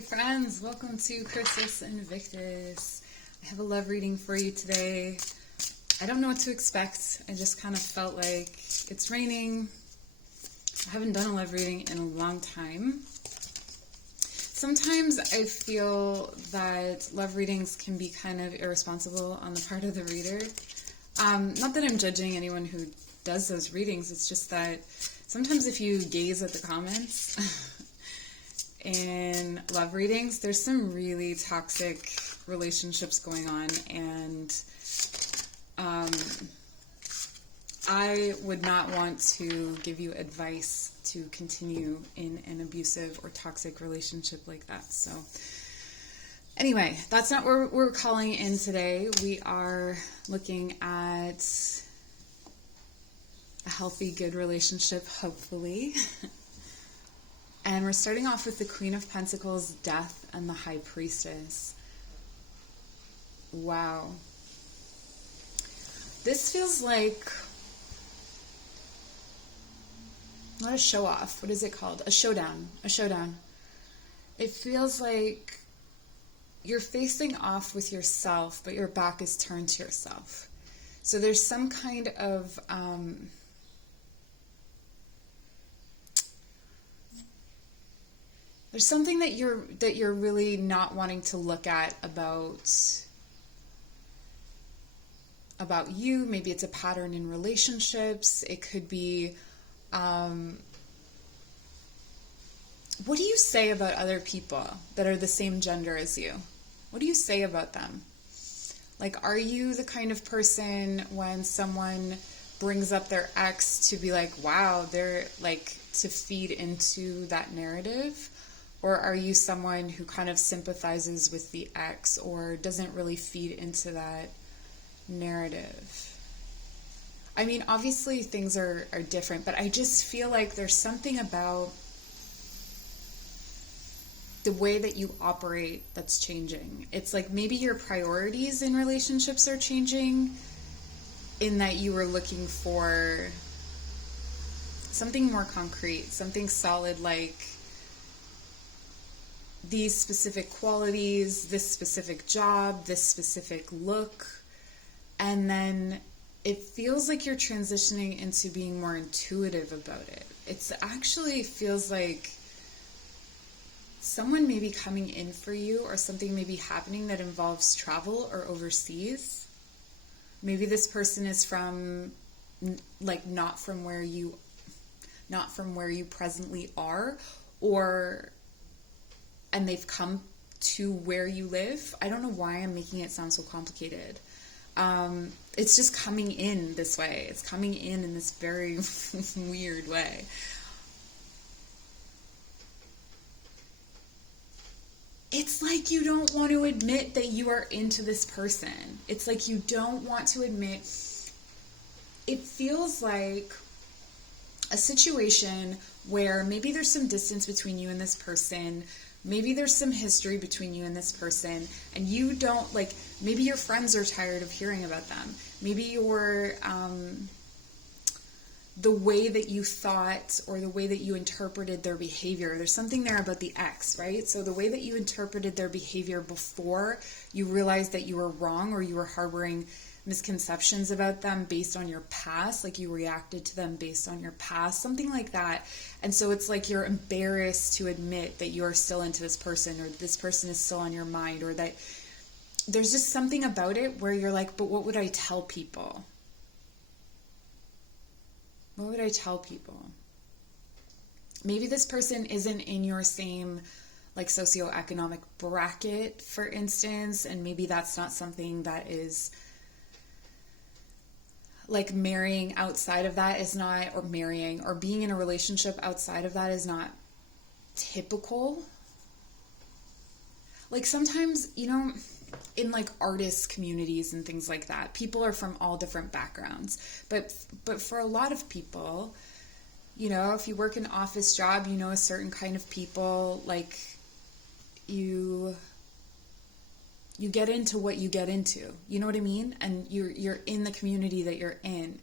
Hey friends, welcome to Priestess and Invictus. I have a love reading for you today. I don't know what to expect. I just kind of felt like it's raining. I haven't done a love reading in a long time. Sometimes I feel that love readings can be kind of irresponsible on the part of the reader. Not that I'm judging anyone who does those readings, it's just that sometimes if you gaze at the comments in love readings, there's some really toxic relationships going on, and I would not want to give you advice to continue in an abusive or toxic relationship like that. So anyway, that's not what we're calling in today. We are looking at a healthy, good relationship, hopefully. And we're starting off with the Queen of Pentacles, Death, and the High Priestess. Wow. This feels like, not a show-off, what is it called? A showdown. A showdown. It feels like you're facing off with yourself, but your back is turned to yourself. So there's some kind of there's something that you're really not wanting to look at about you. Maybe it's a pattern in relationships. It could be, what do you say about other people that are the same gender as you? What do you say about them? Like, are you the kind of person when someone brings up their ex to be like, wow, they're like, to feed into that narrative? Or are you someone who kind of sympathizes with the ex or doesn't really feed into that narrative? I mean, obviously things are different, but I just feel like there's something about the way that you operate that's changing. It's like maybe your priorities in relationships are changing, in that you were looking for something more concrete, something solid, like these specific qualities, this specific job, this specific look, and then it feels like you're transitioning into being more intuitive about it. It's actually feels like someone may be coming in for you, or something may be happening that involves travel or overseas. Maybe this person is from, like, not from where you presently are, and they've come to where you live. I don't know why I'm making it sound so complicated. It's just coming in this way. It's coming in this very weird way. It's like you don't want to admit that you are into this person. It's like you don't want to admit. It feels like a situation where maybe there's some distance between you and this person. Maybe there's some history between you and this person, and you don't, like, maybe your friends are tired of hearing about them. Maybe your, the way that you thought or the way that you interpreted their behavior, there's something there about the ex, right? So the way that you interpreted their behavior before you realized that you were wrong, or you were harboring misconceptions about them based on your past, like you reacted to them based on your past, something like that. And so it's like you're embarrassed to admit that you're still into this person, or this person is still on your mind, or that there's just something about it where you're like, but what would I tell people? What would I tell people? Maybe this person isn't in your same, like, socioeconomic bracket, for instance, and maybe that's not something that is, like, marrying outside of that is not, or marrying or being in a relationship outside of that is not typical. Like, sometimes, you know, in, like, artist communities and things like that, people are from all different backgrounds. But for a lot of people, you know, if you work an office job, you know a certain kind of people, like, you get into what you get into, you know what I mean? And you're in the community that you're in.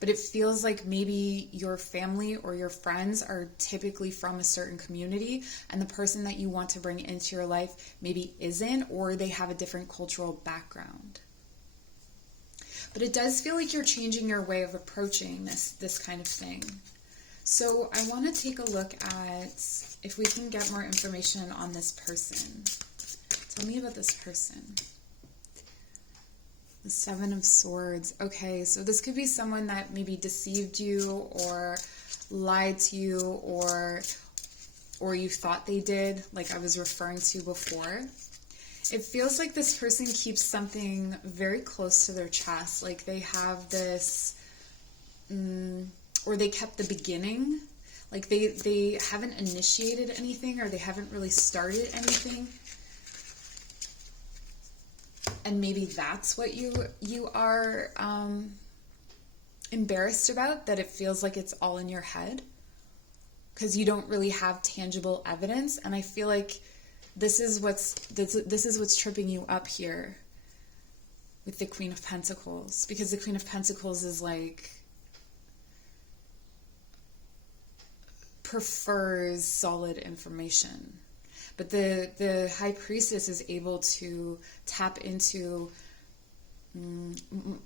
but it feels like maybe your family or your friends are typically from a certain community, and the person that you want to bring into your life maybe isn't, or they have a different cultural background. But it does feel like you're changing your way of approaching this kind of thing. So I want to take a look at if we can get more information on this person. Tell me about this person. The Seven of Swords. Okay, so this could be someone that maybe deceived you or lied to you, or you thought they did, like I was referring to before. It feels like this person keeps something very close to their chest, like they have this, or they kept the beginning, like they haven't initiated anything, or they haven't really started anything. And maybe that's what you are embarrassed about, that it feels like it's all in your head because you don't really have tangible evidence. And I feel like this is what's tripping you up here with the Queen of Pentacles, because the Queen of Pentacles is like prefers solid information. But the High Priestess is able to tap into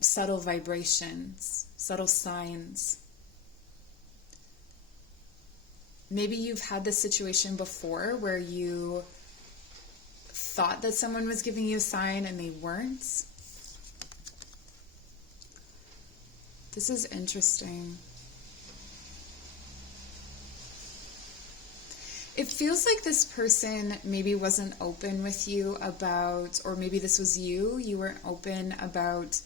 subtle vibrations, subtle signs. Maybe you've had this situation before where you thought that someone was giving you a sign and they weren't. This is interesting. It feels like this person maybe wasn't open with you about, or maybe this was you weren't open about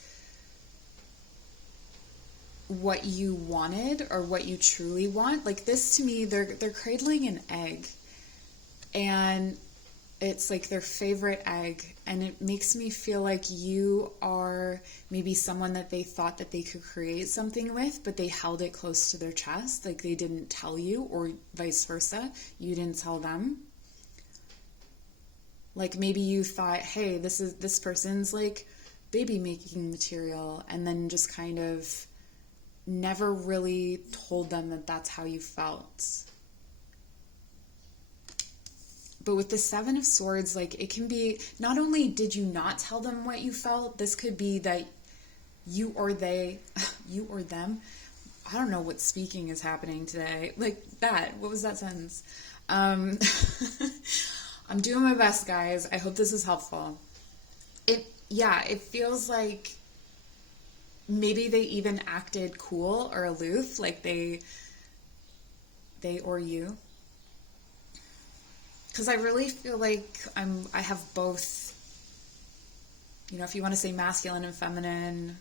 what you wanted or what you truly want. Like this to me, they're cradling an egg, and it's like their favorite egg, and it makes me feel like you are maybe someone that they thought that they could create something with, but they held it close to their chest, like they didn't tell you, or vice versa, you didn't tell them. Like maybe you thought, hey, this person's like baby making material, and then just kind of never really told them that that's how you felt. But with the Seven of Swords, like it can be, not only did you not tell them what you felt, this could be that you or they, you or them, I don't know what speaking is happening today. Like that, what was that sentence? I'm doing my best, guys. I hope this is helpful. It feels like maybe they even acted cool or aloof, like they or you. Because I really feel like I have both, if you want to say masculine and feminine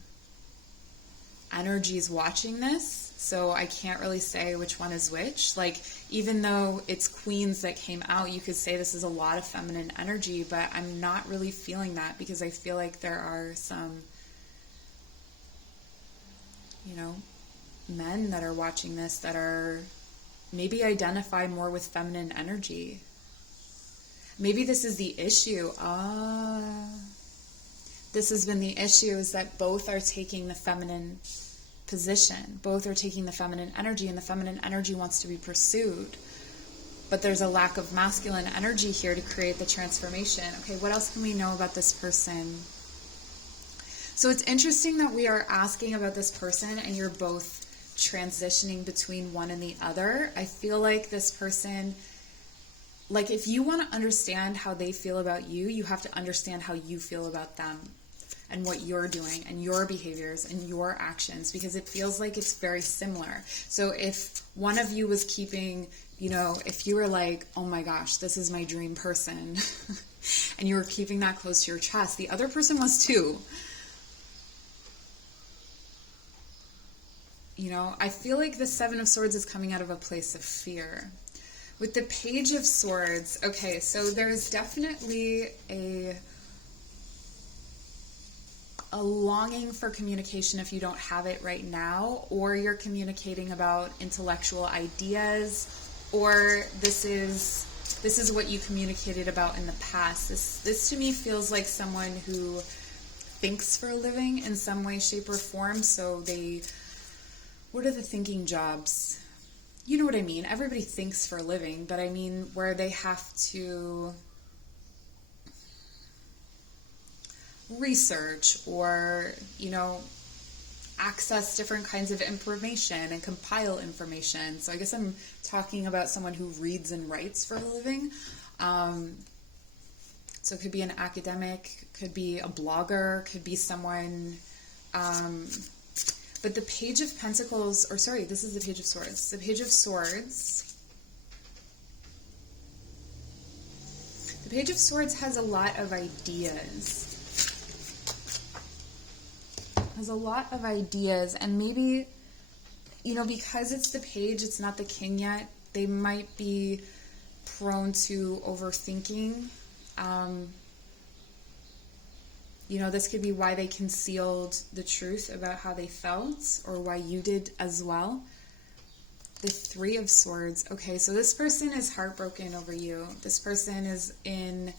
energies watching this, so I can't really say which one is which. Like, even though it's queens that came out, you could say this is a lot of feminine energy, but I'm not really feeling that, because I feel like there are some, men that are watching this that are maybe identify more with feminine energy. Maybe this is the issue. This has been the issue, is that both are taking the feminine position. Both are taking the feminine energy, and the feminine energy wants to be pursued. But there's a lack of masculine energy here to create the transformation. Okay, what else can we know about this person? So it's interesting that we are asking about this person and you're both transitioning between one and the other. I feel like this person, like if you want to understand how they feel about you, you have to understand how you feel about them and what you're doing and your behaviors and your actions, because it feels like it's very similar. So if one of you was keeping, if you were like, oh my gosh, this is my dream person, and you were keeping that close to your chest, the other person was too. I feel like the Seven of Swords is coming out of a place of fear. With the Page of Swords, okay, so there's definitely a longing for communication if you don't have it right now, or you're communicating about intellectual ideas, or this is what you communicated about in the past. This to me feels like someone who thinks for a living in some way, shape, or form, so they what are the thinking jobs? You know what I mean? Everybody thinks for a living, but I mean where they have to research or, you know, access different kinds of information and compile information. So I guess I'm talking about someone who reads and writes for a living. So it could be an academic, could be a blogger, could be someone, but the Page of Pentacles, or sorry, this is the Page of Swords. The Page of Swords. The Page of Swords has a lot of ideas. Has a lot of ideas, and maybe, you know, because it's the page, it's not the king yet, they might be prone to overthinking. You know, this could be why they concealed the truth about how they felt, or why you did as well. The Three of Swords. Okay, so this person is heartbroken over you. This person is in...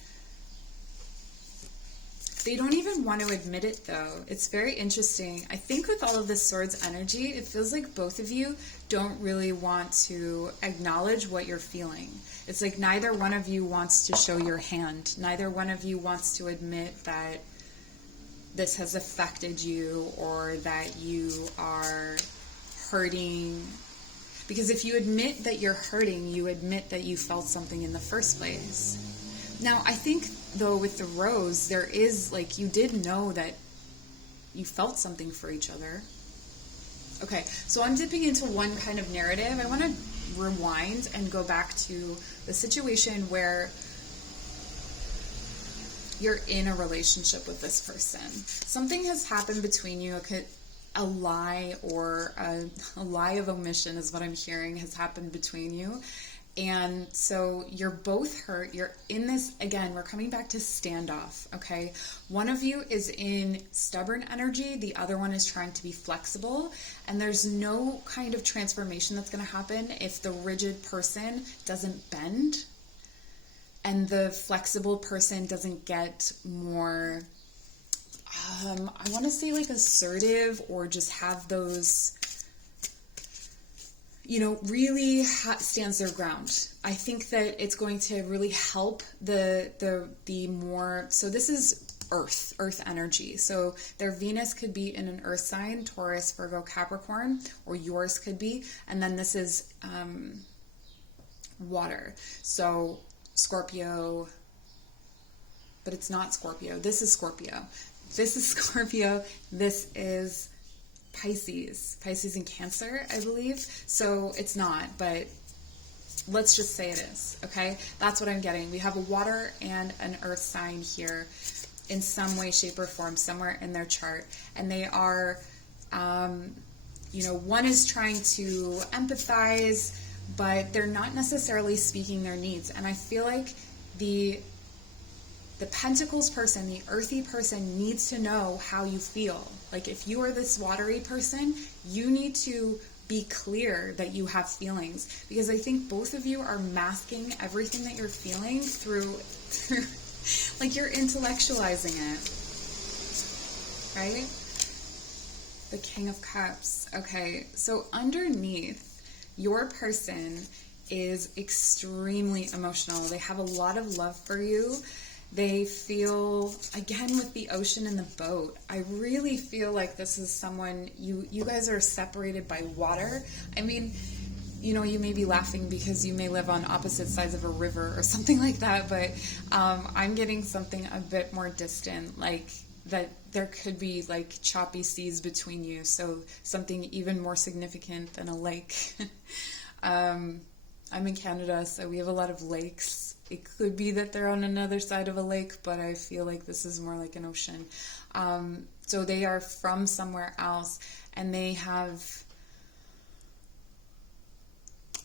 They don't even want to admit it, though. It's very interesting. I think with all of this Swords energy, it feels like both of you don't really want to acknowledge what you're feeling. It's like neither one of you wants to show your hand. Neither one of you wants to admit that this has affected you or that you are hurting. Because if you admit that you're hurting, you admit that you felt something in the first place. Now, I think, though, with the Rose, there is, like, you did know that you felt something for each other. Okay, so I'm dipping into one kind of narrative. I want to rewind and go back to the situation where you're in a relationship with this person. Something has happened between you. A lie or a lie of omission is what I'm hearing has happened between you. And so you're both hurt. You're in this, again, we're coming back to standoff, okay? One of you is in stubborn energy. The other one is trying to be flexible. And there's no kind of transformation that's going to happen if the rigid person doesn't bend and the flexible person doesn't get more, I want to say like assertive, or just have those... you know, really stands their ground. I think that it's going to really help the more, so this is earth energy. So their Venus could be in an earth sign, Taurus, Virgo, Capricorn, or yours could be. And then this is water. So Scorpio, but it's not Scorpio. This is Scorpio. This is Scorpio. This is Pisces and Cancer, I believe. So it's not, but let's just say it is, okay? That's what I'm getting. We have a water and an earth sign here in some way, shape, or form, somewhere in their chart. And they are, you know, one is trying to empathize, but they're not necessarily speaking their needs. And I feel like the Pentacles person, the earthy person, needs to know how you feel. Like if you are this watery person, you need to be clear that you have feelings. Because I think both of you are masking everything that you're feeling through like you're intellectualizing it. Right? The King of Cups. Okay, so underneath, your person is extremely emotional. They have a lot of love for you. They feel, again, with the ocean and the boat, I really feel like this is someone, you guys are separated by water. I mean, you know, you may be laughing because you may live on opposite sides of a river or something like that, but I'm getting something a bit more distant, like that there could be like choppy seas between you, so something even more significant than a lake. I'm in Canada, so we have a lot of lakes. It could be that they're on another side of a lake, but I feel like this is more like an ocean. So they are from somewhere else, and they have...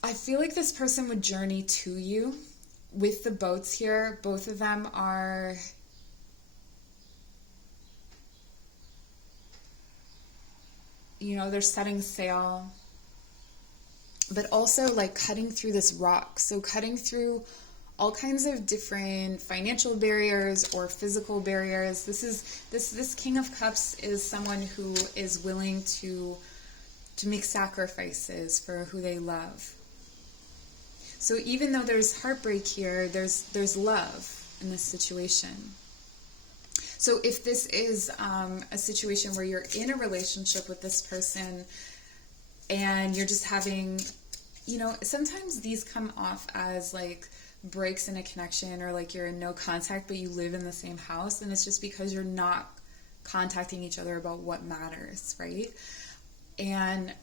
I feel like this person would journey to you. With the boats here, both of them are... you know, they're setting sail, but also like cutting through this rock. So cutting through all kinds of different financial barriers or physical barriers. This King of Cups is someone who is willing to to make sacrifices for who they love. So even though there's heartbreak here, there's love in this situation. So if this is a situation where you're in a relationship with this person and you're just having, you know, sometimes these come off as like breaks in a connection, or like you're in no contact but you live in the same house, and it's just because you're not contacting each other about what matters, right? And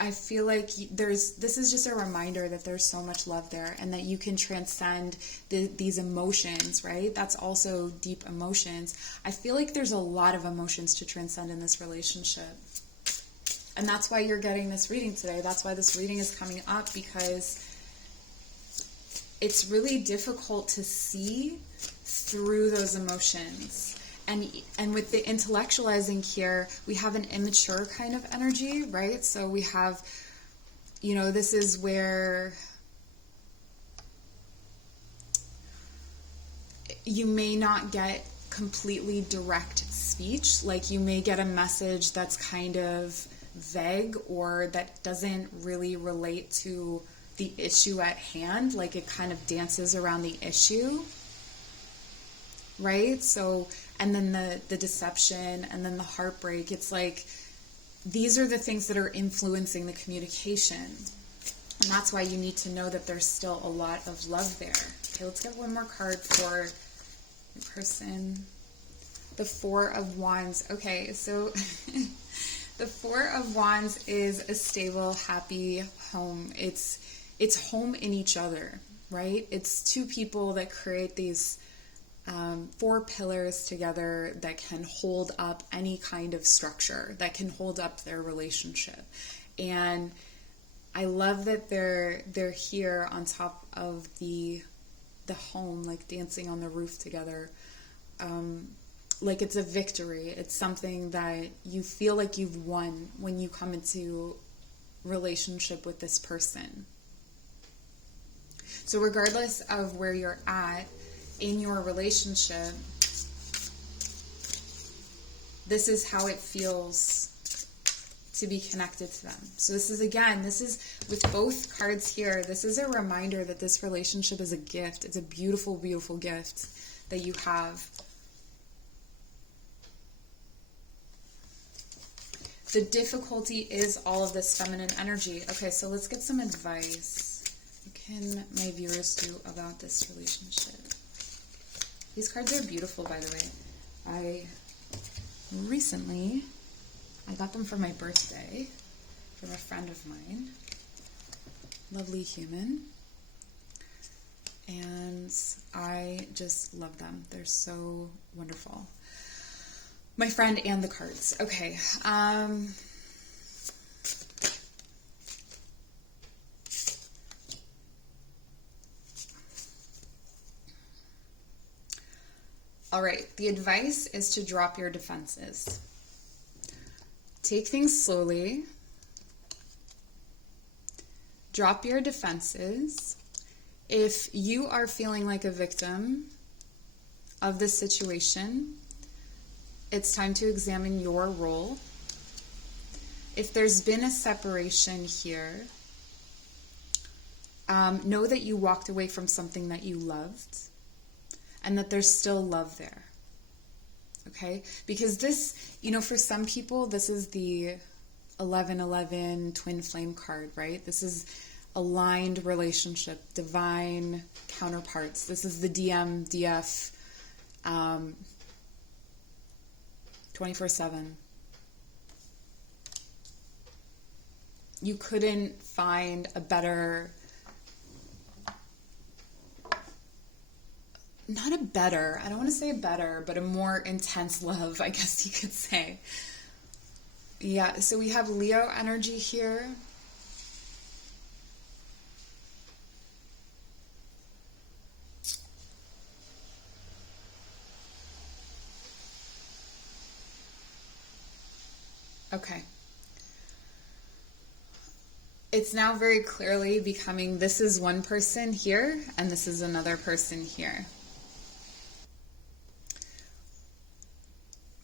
I feel like this is just a reminder that there's so much love there, and that you can transcend these emotions, right? That's also deep emotions. I feel like there's a lot of emotions to transcend in this relationship. And that's why you're getting this reading today. That's why this reading is coming up, because it's really difficult to see through those emotions. And with the intellectualizing here, we have an immature kind of energy, right? So we have, you know, this is where you may not get completely direct speech. Like you may get a message that's kind of vague, or that doesn't really relate to the issue at hand. Like it kind of dances around the issue, right? So, and then the deception, and then the heartbreak. It's like, these are the things that are influencing the communication. And that's why you need to know that there's still a lot of love there. Okay, let's get one more card for the person. The Four of Wands. Okay, so the Four of Wands is a stable, happy home. It's home in each other, right? It's two people that create these four pillars together that can hold up any kind of structure, that can hold up their relationship. And I love that they're here on top of the home, like dancing on the roof together. Like it's a victory. It's something that you feel like you've won when you come into relationship with this person. So regardless of where you're at in your relationship, this is how it feels to be connected to them. So this is, again, this is with both cards here, this is a reminder that this relationship is a gift. It's a beautiful, beautiful gift that you have. The difficulty is all of this feminine energy. Okay, so let's get some advice. What can my viewers do about this relationship? These cards are beautiful, by the way. I got them for my birthday from a friend of mine. Lovely human. And I just love them. They're so wonderful. My friend and the cards. Okay. All right, the advice is to drop your defenses. Take things slowly. Drop your defenses. If you are feeling like a victim of this situation, it's time to examine your role. If there's been a separation here, know that you walked away from something that you loved, and that there's still love there. Okay? Because this, you know, for some people, this is the 1111 twin flame card, right? This is aligned relationship, divine counterparts. This is the DF 24/7. You couldn't find a better, not a better, I don't want to say better, but a more intense love, I guess you could say. Yeah, so we have Leo energy here. Okay. It's now very clearly becoming, this is one person here, and this is another person here.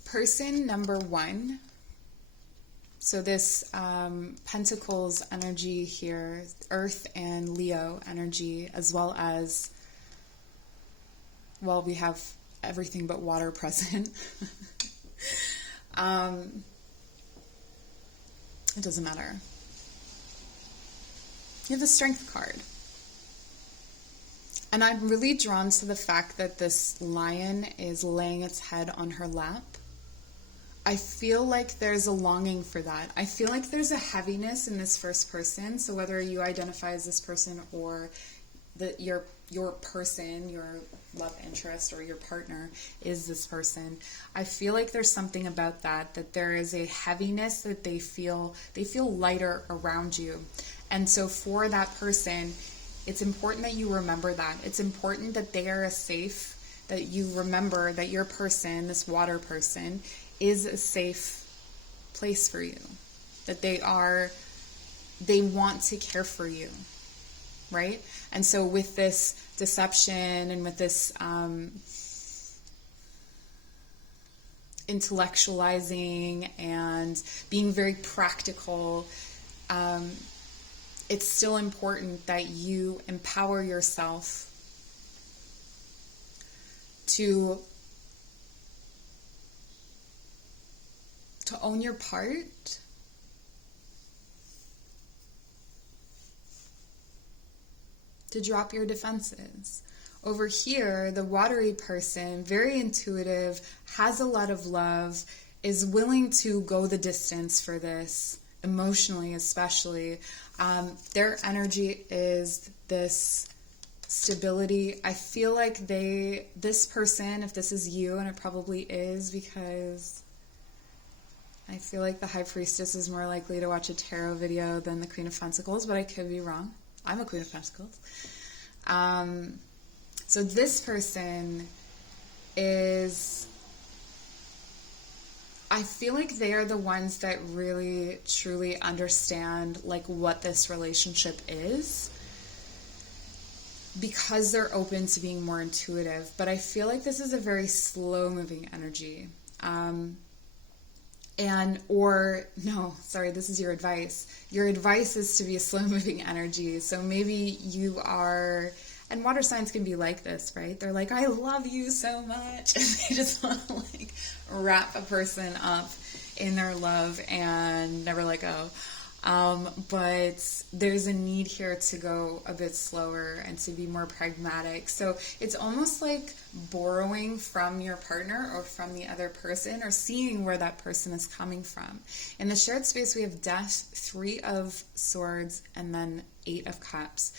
Person number one. So this Pentacles energy here, Earth and Leo energy, as well as, well, we have everything but water present. It doesn't matter. You have the Strength card. And I'm really drawn to the fact that this lion is laying its head on her lap. I feel like there's a longing for that. I feel like there's a heaviness in this first person. So whether you identify as this person or your person, your love interest or your partner is this person, I feel like there's something about that there is a heaviness that they feel lighter around you. And so for that person, it's important that you remember that. It's important that they are that you remember that your person, this water person, is a safe place for you. That they want to care for you, right? And so with this deception and with this intellectualizing and being very practical, it's still important that you empower yourself to own your part, to drop your defenses. Over here, the watery person, very intuitive, has a lot of love, is willing to go the distance for this, emotionally especially. Their energy is this stability. I feel like this person, if this is you, and it probably is, because I feel like the High Priestess is more likely to watch a tarot video than the Queen of Pentacles, but I could be wrong. I'm a Queen of Pentacles. So this person is, I feel like they are the ones that really, truly understand like what this relationship is, because they're open to being more intuitive. But I feel like this is a very slow-moving energy. This is your advice. Your advice is to be a slow-moving energy. So maybe you are, and water signs can be like this, right? They're like, I love you so much. And they just want to like wrap a person up in their love and never let go. But there's a need here to go a bit slower and to be more pragmatic. So it's almost like borrowing from your partner or from the other person, or seeing where that person is coming from. In the shared space, we have Death, 3 of Swords, and then 8 of Cups.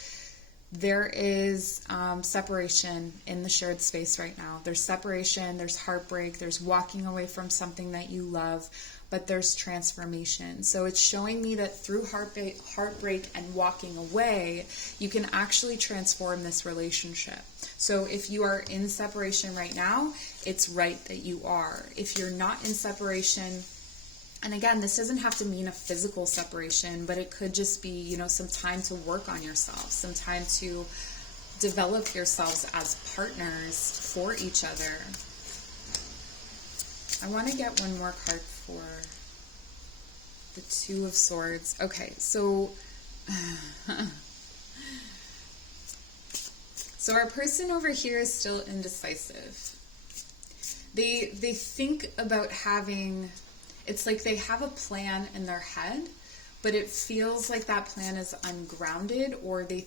There is separation in the shared space right now. There's separation, there's heartbreak, there's walking away from something that you love, but there's transformation. So it's showing me that through heartbreak and walking away, you can actually transform this relationship. So if you are in separation right now, it's right that you are. If you're not in separation, and again, this doesn't have to mean a physical separation, but it could just be, some time to work on yourself, some time to develop yourselves as partners for each other. I want to get one more card for the 2 of Swords. Okay, so our person over here is still indecisive. They think about having, it's like they have a plan in their head, but it feels like that plan is ungrounded, or they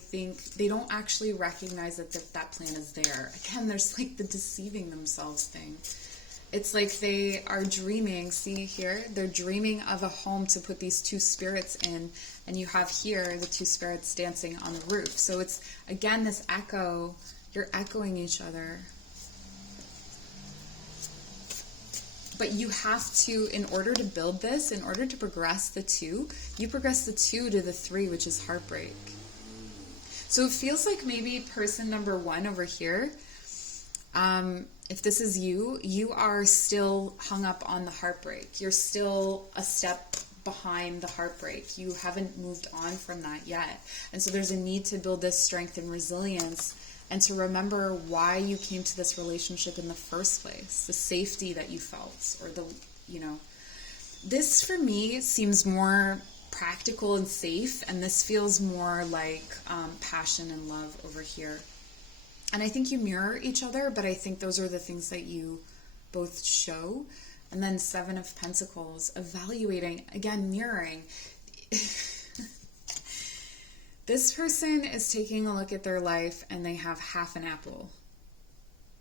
don't actually recognize that that plan is there. Again, there's like the deceiving themselves thing. It's like they are dreaming, see here, they're dreaming of a home to put these 2 spirits in, and you have here the 2 spirits dancing on the roof. So it's, again, this echo, you're echoing each other. But you have to, in order to build this, in order to progress the 2, you progress the 2 to the 3, which is heartbreak. So it feels like maybe person number 1 over here, if this is you, you are still hung up on the heartbreak. You're still a step behind the heartbreak. You haven't moved on from that yet. And so there's a need to build this strength and resilience, and to remember why you came to this relationship in the first place, the safety that you felt, or This for me seems more practical and safe, and this feels more like passion and love over here. And I think you mirror each other, but I think those are the things that you both show. And then Seven of Pentacles, evaluating, again, mirroring. This person is taking a look at their life and they have half an apple.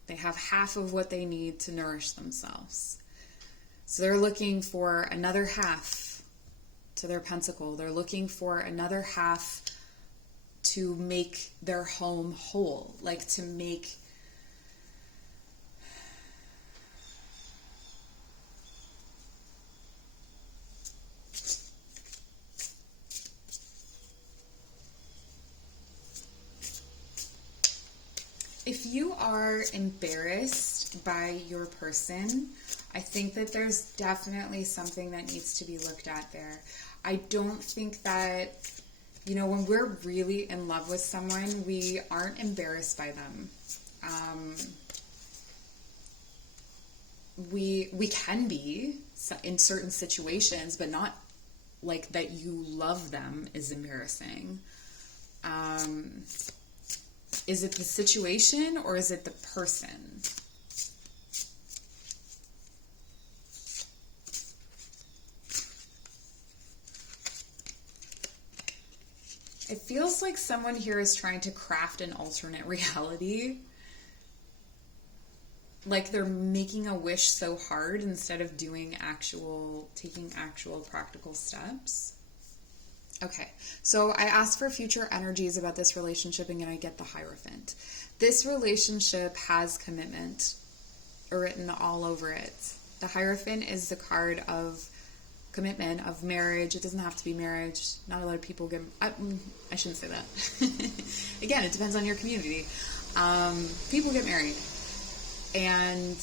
They have half of what they need to nourish themselves. So they're looking for another half to their pentacle. They're looking for another half to make their home whole, like to make if you are embarrassed by your person, I think that there's definitely something that needs to be looked at there. I don't think that, you know, when we're really in love with someone, we aren't embarrassed by them. We can be in certain situations, but not like that you love them is embarrassing. Is it the situation or is it the person? It feels like someone here is trying to craft an alternate reality. Like they're making a wish so hard instead of taking actual practical steps. Okay, so I asked for future energies about this relationship and I get the Hierophant. This relationship has commitment written all over it. The Hierophant is the card of commitment, of marriage. It doesn't have to be marriage. Not a lot of people get... I shouldn't say that. Again, it depends on your community. People get married. And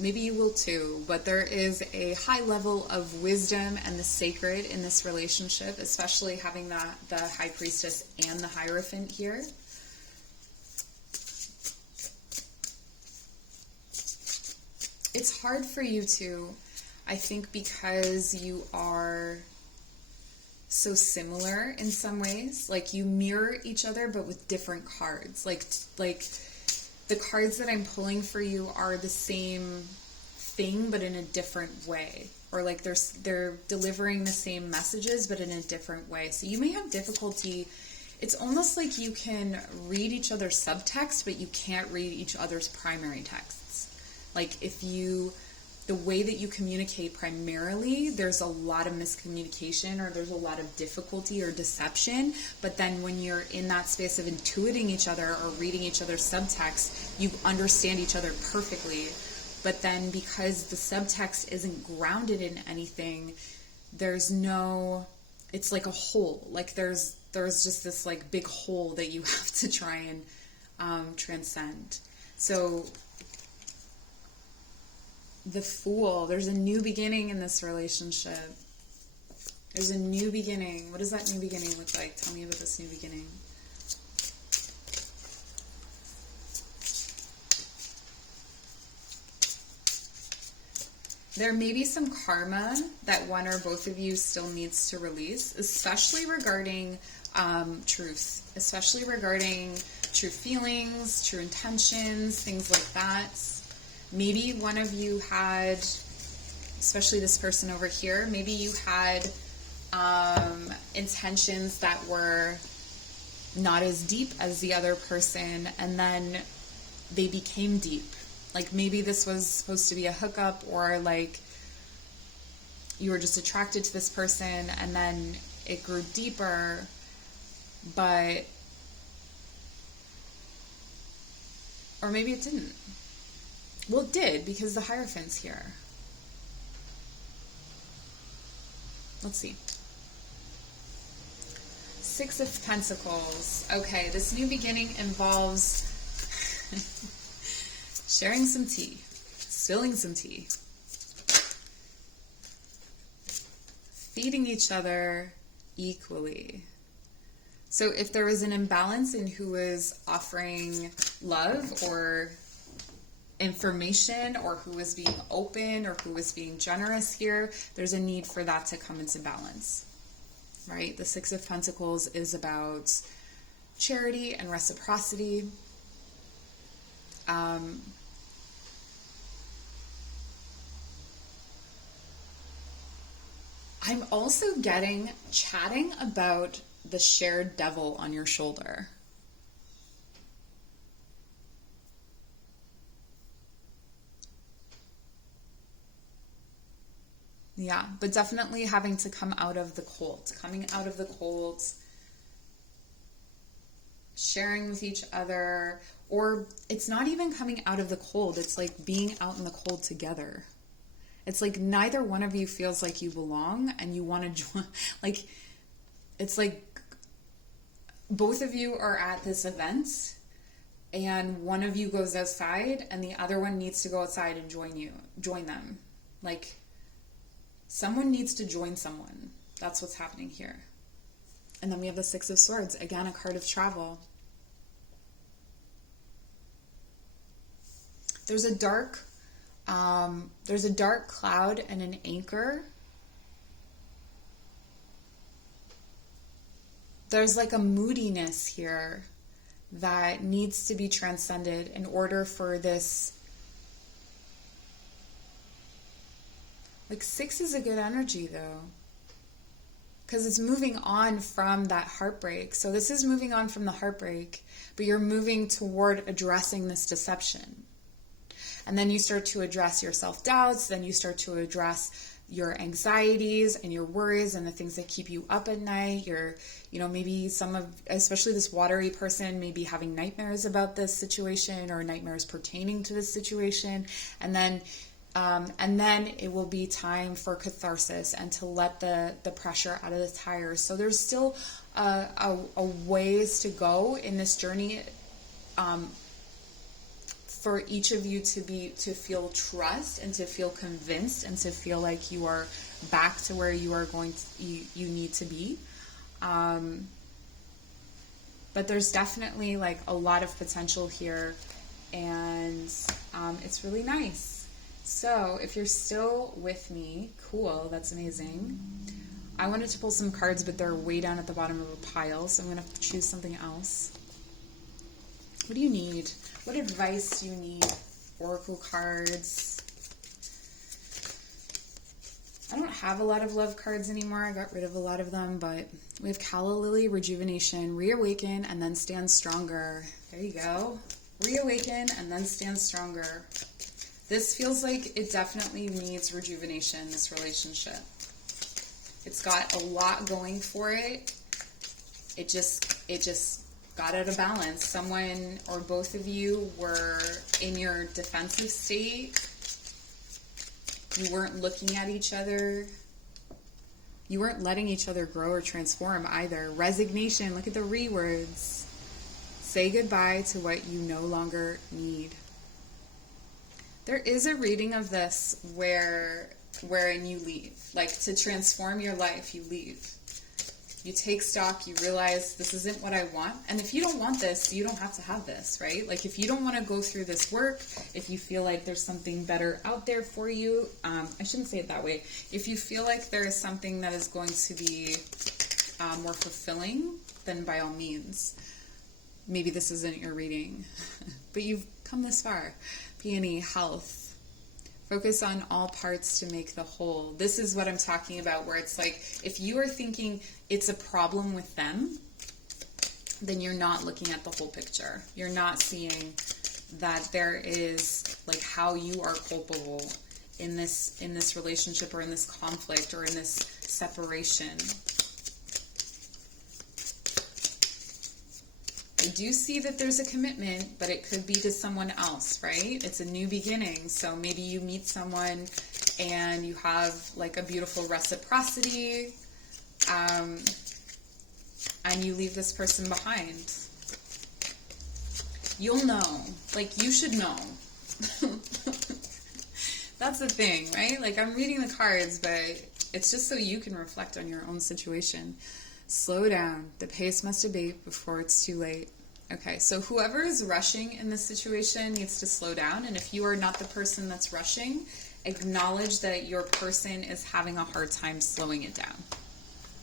maybe you will too, but there is a high level of wisdom and the sacred in this relationship, especially having the High Priestess and the Hierophant here. It's hard for you to, I think, because you are so similar in some ways. Like you mirror each other, but with different cards. Like the cards that I'm pulling for you are the same thing, but in a different way. Or like they're delivering the same messages, but in a different way. So you may have difficulty. It's almost like you can read each other's subtext, but you can't read each other's primary texts. Like the way that you communicate primarily, there's a lot of miscommunication or there's a lot of difficulty or deception. But then when you're in that space of intuiting each other or reading each other's subtext, you understand each other perfectly. But then because the subtext isn't grounded in anything, it's like a hole. Like there's just this like big hole that you have to try and transcend. So the Fool, there's a new beginning in this relationship. There's a new beginning. What does that new beginning look like? Tell me about this new beginning. There may be some karma that one or both of you still needs to release, especially regarding truth, especially regarding true feelings, true intentions, things like that. Maybe one of you had, especially this person over here, maybe you had intentions that were not as deep as the other person, and then they became deep. Like maybe this was supposed to be a hookup, or like you were just attracted to this person and then it grew deeper, or maybe it didn't. Well, it did, because the Hierophant's here. Let's see. Six of Pentacles. Okay, this new beginning involves sharing some tea, spilling some tea, feeding each other equally. So if there was an imbalance in who was offering love or information or who is being open or who is being generous here, there's a need for that to come into balance, right? The Six of Pentacles is about charity and reciprocity. I'm also getting chatting about the shared devil on your shoulder. Yeah, but definitely having to come out of the cold, coming out of the cold, sharing with each other, or it's not even coming out of the cold. It's like being out in the cold together. It's like neither one of you feels like you belong and you want to join. Like, it's like both of you are at this event and one of you goes outside and the other one needs to go outside and join them. Like, someone needs to join someone. That's what's happening here. And then we have the Six of Swords. Again, a card of travel. There's a dark cloud and an anchor. There's like a moodiness here that needs to be transcended in order for this. Like 6 is a good energy though, because it's moving on from that heartbreak. So this is moving on from the heartbreak, but you're moving toward addressing this deception. And then you start to address your self-doubts, then you start to address your anxieties and your worries and the things that keep you up at night. Maybe especially this watery person may be having nightmares about this situation or nightmares pertaining to this situation. And then it will be time for catharsis and to let the pressure out of the tires. So there's still a ways to go in this journey for each of you to feel trust and to feel convinced and to feel like you are back to where you are you need to be. But there's definitely like a lot of potential here, and it's really nice. So if you're still with me, cool, that's amazing. I wanted to pull some cards, but they're way down at the bottom of a pile, so I'm going to choose something else. What do you need? What advice do you need? Oracle cards. I don't have a lot of love cards anymore. I got rid of a lot of them, but we have Calla Lily, Rejuvenation, Reawaken, and then Stand Stronger. There you go. Reawaken and then Stand Stronger. This feels like it definitely needs rejuvenation, this relationship. It's got a lot going for it. It just got out of balance. Someone or both of you were in your defensive state. You weren't looking at each other. You weren't letting each other grow or transform either. Resignation, look at the re words. Say goodbye to what you no longer need. There is a reading of this wherein you leave. Like, to transform your life, you leave. You take stock, you realize this isn't what I want. And if you don't want this, you don't have to have this, right? Like, if you don't want to go through this work, if you feel like there's something better out there for you, I shouldn't say it that way. If you feel like there is something that is going to be more fulfilling, then by all means. Maybe this isn't your reading, but you've come this far. Peony, health. Focus on all parts to make the whole. This is what I'm talking about, where it's like, if you are thinking it's a problem with them, then you're not looking at the whole picture. You're not seeing that there is, like, how you are culpable in this relationship or in this conflict or in this separation. I do see that there's a commitment, but it could be to someone else, right? It's a new beginning. So maybe you meet someone and you have like a beautiful reciprocity, and you leave this person behind. You'll know. Like, you should know. That's the thing, right? Like, I'm reading the cards, but it's just so you can reflect on your own situation. Slow down. The pace must abate before it's too late. Okay, so whoever is rushing in this situation needs to slow down. And if you are not the person that's rushing, acknowledge that your person is having a hard time slowing it down,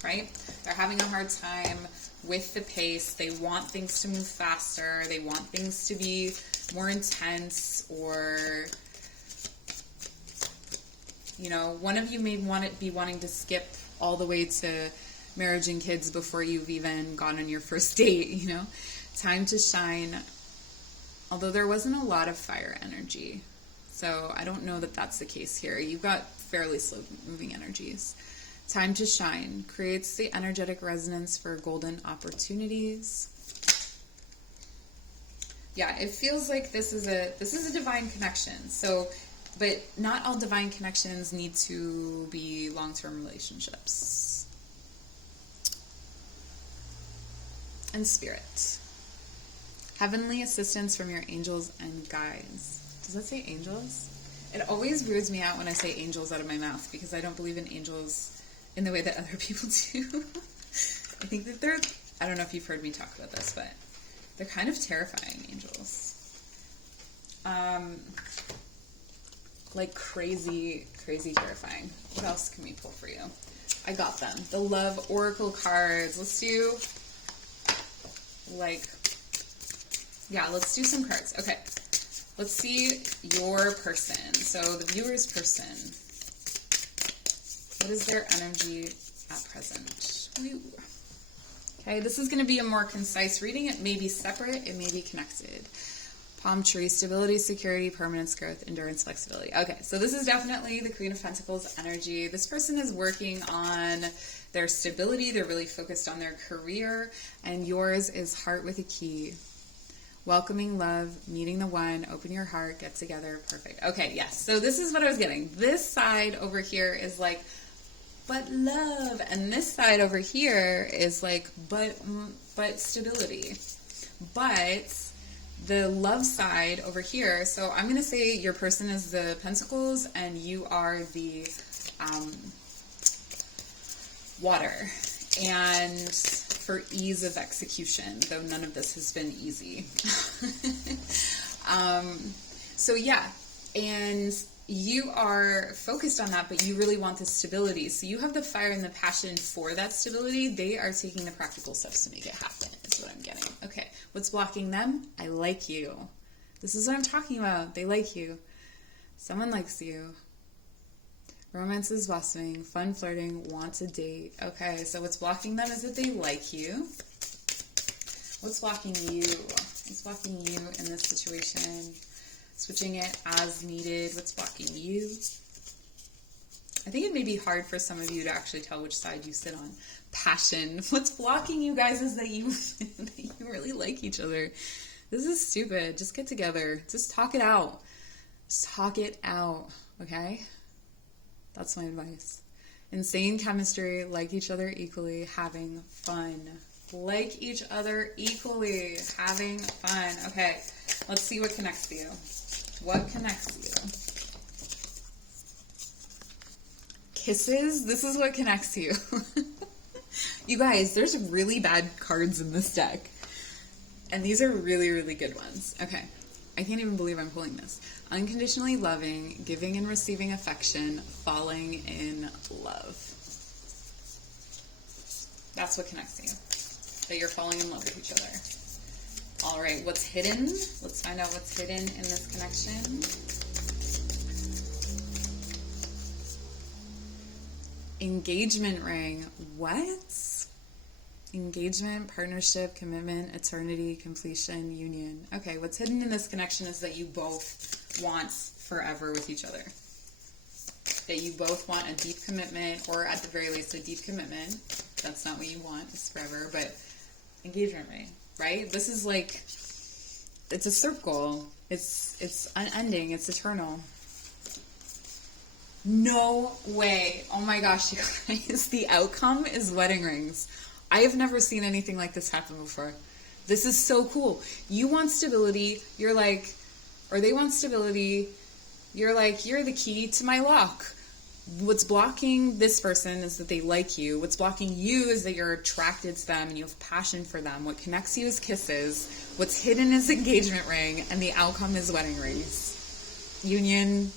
right? They're having a hard time with the pace. They want things to move faster. They want things to be more intense, or, you know, one of you may be wanting to skip all the way to marriage and kids before you've even gone on your first date, you know? Time to shine. Although there wasn't a lot of fire energy. So I don't know that that's the case here. You've got fairly slow moving energies. Time to shine creates the energetic resonance for golden opportunities. Yeah, it feels like this is a divine connection. So, but not all divine connections need to be long-term relationships. And spirit. Heavenly assistance from your angels and guides. Does that say angels? It always weirds me out when I say angels out of my mouth, because I don't believe in angels in the way that other people do. I think that I don't know if you've heard me talk about this, but they're kind of terrifying, angels. Like crazy, crazy terrifying. What else can we pull for you? I got them. The Love Oracle cards. Let's do, let's do some cards. Okay. Let's see your person. So the viewer's person. What is their energy at present? Ooh. Okay, this is going to be a more concise reading. It may be separate. It may be connected. Palm tree, stability, security, permanence, growth, endurance, flexibility. Okay, so this is definitely the Queen of Pentacles energy. This person is working on their stability. They're really focused on their career. And yours is heart with a key. Welcoming love, meeting the one, open your heart, get together, perfect. Okay, yes, so this is what I was getting. This side over here is like, but love. And this side over here is like, but stability. But the love side over here, so I'm going to say your person is the Pentacles and you are the water. And for ease of execution, though none of this has been easy. So yeah, and you are focused on that, but you really want the stability. So you have the fire and the passion for that stability. They are taking the practical steps to make it happen, is what I'm getting. Okay, what's blocking them? I like you. This is what I'm talking about. They like you. Someone likes you. Romance is blossoming, fun flirting, want to date. Okay, so what's blocking them is that they like you. What's blocking you? What's blocking you in this situation? Switching it as needed. What's blocking you? I think it may be hard for some of you to actually tell which side you sit on. Passion. What's blocking you guys is that you, that you really like each other. This is stupid. Just get together. Just talk it out. Just talk it out, okay? That's my advice. Insane chemistry, like each other equally, having fun. Like each other equally, having fun. Okay, let's see what connects you. What connects you? Kisses, this is what connects you. You guys, there's really bad cards in this deck. And these are really, really good ones. Okay, I can't even believe I'm pulling this. Unconditionally loving, giving and receiving affection, falling in love. That's what connects you. That you're falling in love with each other. All right, what's hidden? Let's find out what's hidden in this connection. Engagement ring. What? Engagement, partnership, commitment, eternity, completion, union. Okay, what's hidden in this connection is that you both want forever with each other. That you both want a deep commitment, or at the very least a deep commitment. That's not what you want, it's forever, but engagement ring, right? This is like, it's a circle. It's unending, it's eternal. No way. Oh my gosh, you guys, the outcome is wedding rings. I have never seen anything like this happen before. This is so cool. You want stability, you're like, or they want stability, you're like, you're the key to my lock. What's blocking this person is that they like you. What's blocking you is that you're attracted to them and you have passion for them. What connects you is kisses. What's hidden is engagement ring, and the outcome is wedding rings. Union,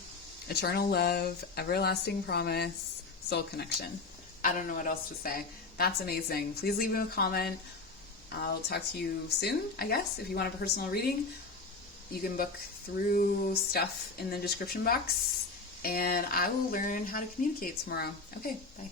eternal love, everlasting promise, soul connection. I don't know what else to say. That's amazing. Please leave me a comment. I'll talk to you soon, I guess. If you want a personal reading, you can book through stuff in the description box, and I will learn how to communicate tomorrow. Okay, bye.